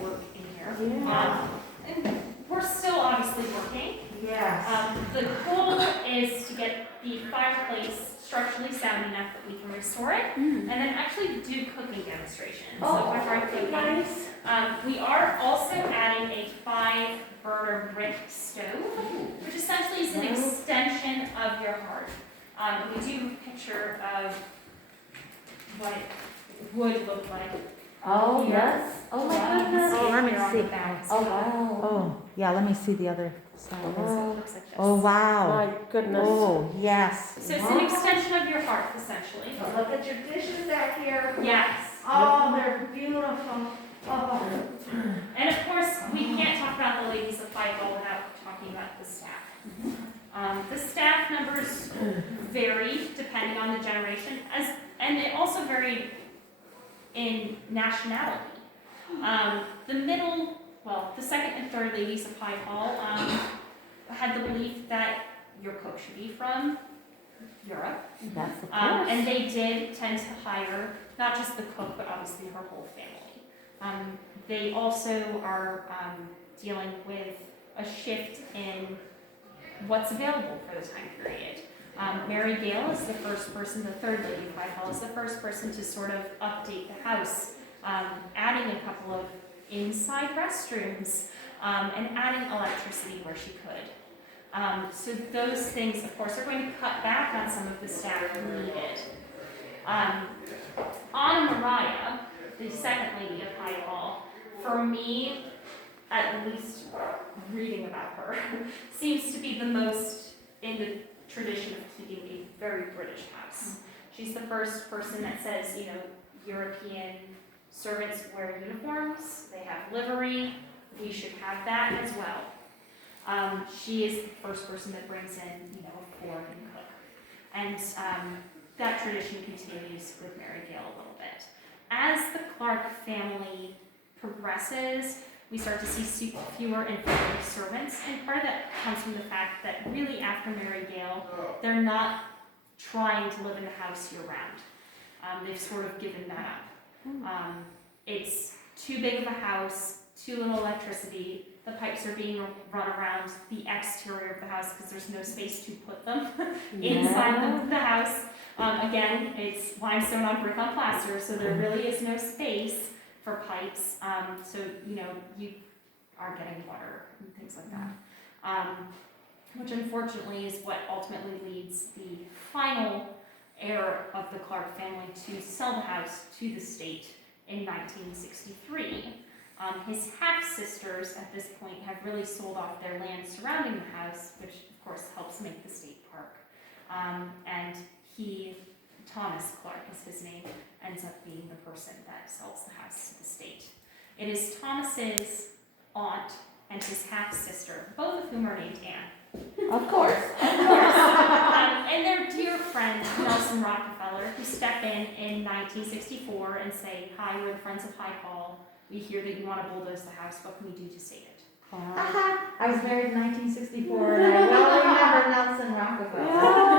work in here. Yeah. And we're still obviously working. Yes. The goal is to get the fireplace structurally sound enough that we can restore it, and then actually do cooking demonstrations. So if I cooking, nice. we are also adding a 5-burner brick stove, which essentially is an extension of your hearth. We do a picture of what it would look like. Oh, here. yes. Oh, my goodness. Oh, let me here on see. the back as Oh, well. wow. Oh, yeah, let me see the other side. So it looks like this. Oh, wow. My goodness. Oh, yes. So it's an extension of your hearth, essentially. But look at your dishes back here. Yes. Oh, they're beautiful. Oh. And of course, we can't talk about the ladies of Hyde without talking about the staff. The staff numbers vary depending on the generation, and they also vary in nationality. The second and third ladies of Hyde Hall had the belief that your cook should be from Europe. That's of course. And they did tend to hire not just the cook, but obviously her whole family. They also are dealing with a shift in what's available for the time period. Mary Gale is the first person, the third lady of Hyde Hall, is the first person to sort of update the house, adding a couple of inside restrooms and adding electricity where she could. So those things, of course, are going to cut back on some of the staff who need it. Anna Mariah, the second lady of Hyde Hall, for me, at least reading about her, seems to be the most in the tradition of keeping a very British house. She's the first person that says, European servants wear uniforms, they have livery, we should have that as well. She is the first person that brings in, a fork and cook. And that tradition continues with Mary Gale a little bit. As the Clark family progresses, we start to see fewer and fewer servants, and part of that comes from the fact that really after Mary Gale, they're not trying to live in the house year-round. They've sort of given that up. It's too big of a house, too little electricity, the pipes are being run around the exterior of the house because there's no space to put them inside the house. Again, it's limestone on brick on plaster, so there really is no space for pipes, so you aren't getting water and things like that. Which unfortunately is what ultimately leads the final heir of the Clark family to sell the house to the state in 1963. His half-sisters at this point have really sold off their land surrounding the house, which of course helps make the state park. And Thomas Clark is his name, ends up being the person that sells the house to the state. It is Thomas's aunt and his half-sister, both of whom are named Anne. Of course. And their dear friend, Nelson Rockefeller, who step in 1964 and say, "Hi, we're the Friends of Hyde Hall. We hear that you want to bulldoze the house. What can we do to save it?" I was married in 1964, and I well remember Nelson Rockefeller.